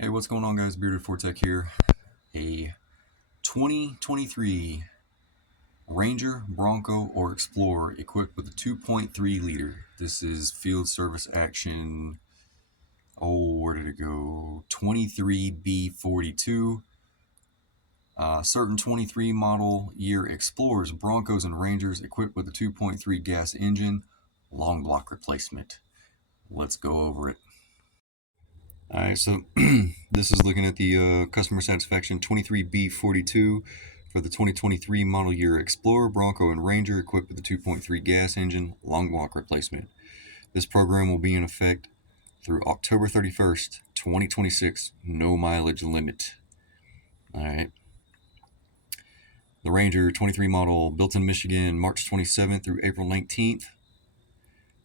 Hey, what's going on, guys? Bearded Fortech here. A 2023 Ranger, Bronco, or Explorer equipped with a 2.3 liter. This is field service action. Oh, where did it go? 23B42. Certain 23 model year Explorers, Broncos, and Rangers equipped with a 2.3 gas engine. Long block replacement. Let's go over it. All right, so this is looking at the customer satisfaction 23B42 for the 2023 model year Explorer, Bronco, and Ranger equipped with a 2.3 gas engine, long block replacement. This program will be in effect through October 31st, 2026, no mileage limit. All right. The Ranger 23 model built in Michigan March 27th through April 19th.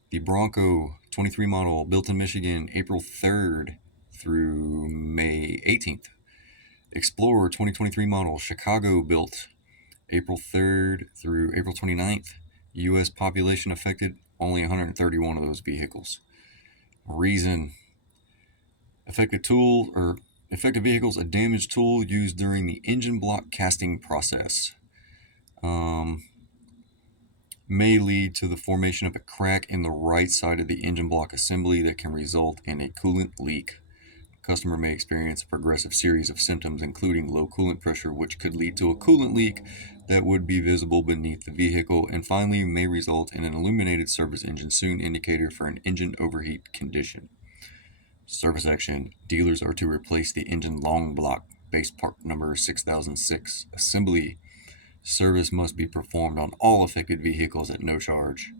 The Bronco 23 model built in Michigan April 3rd through May 18th. Explorer 2023 model Chicago built April 3rd through April 29th. U.S. population affected, only 131 of those vehicles. Reason: affected vehicles, a damaged tool used during the engine block casting process. May lead to the formation of a crack in the right side of the engine block assembly that can result in a coolant leak. Customer may experience a progressive series of symptoms, including low coolant pressure, which could lead to a coolant leak that would be visible beneath the vehicle, and finally may result in an illuminated service engine soon indicator for an engine overheat condition. Service action: dealers are to replace the engine long block, base part number 6006. Assembly service must be performed on all affected vehicles at no charge.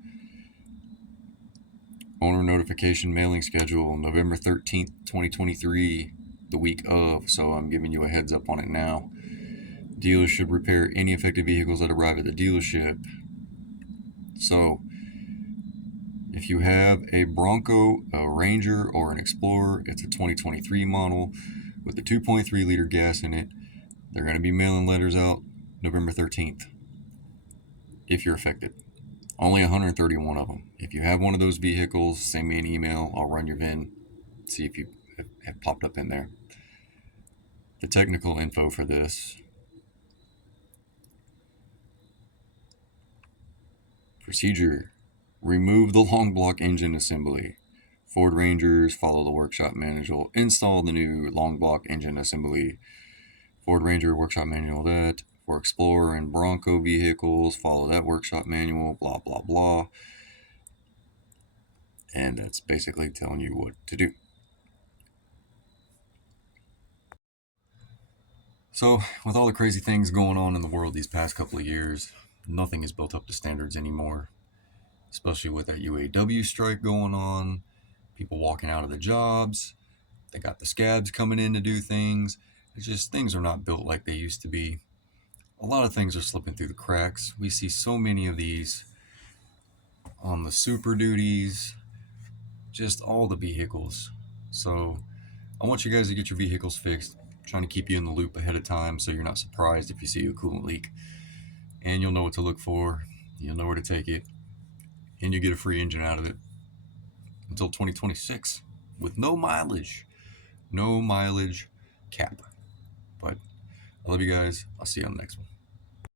Owner notification mailing schedule November 13th, 2023, the week of, so I'm giving you a heads up on it now. Dealers should repair any affected vehicles that arrive at the dealership. So, if you have a Bronco, a Ranger, or an Explorer, it's a 2023 model with a 2.3 liter gas in it. They're going to be mailing letters out November 13th if you're affected. Only 131 of them. If you have one of those vehicles, send me an email. I'll run your VIN, see if you have popped up in there. The technical info for this: procedure: remove the long block engine assembly. Ford Rangers, follow the workshop manual. Install the new long block engine assembly. Ford Ranger workshop manual that. For Explorer and Bronco vehicles, follow that workshop manual, blah, blah, blah. And that's basically telling you what to do. So, with all the crazy things going on in the world these past couple of years, nothing is built up to standards anymore. Especially with that UAW strike going on, people walking out of the jobs, they got the scabs coming in to do things. It's just, things are not built like they used to be. A lot of things are slipping through the cracks. We see so many of these on the Super Duties, just all the vehicles. So I want you guys to get your vehicles fixed. I'm trying to keep you in the loop ahead of time so you're not surprised if you see a coolant leak. And you'll know what to look for, you'll know where to take it, and you get a free engine out of it until 2026 with no mileage cap. But I love you guys. I'll see you on the next one.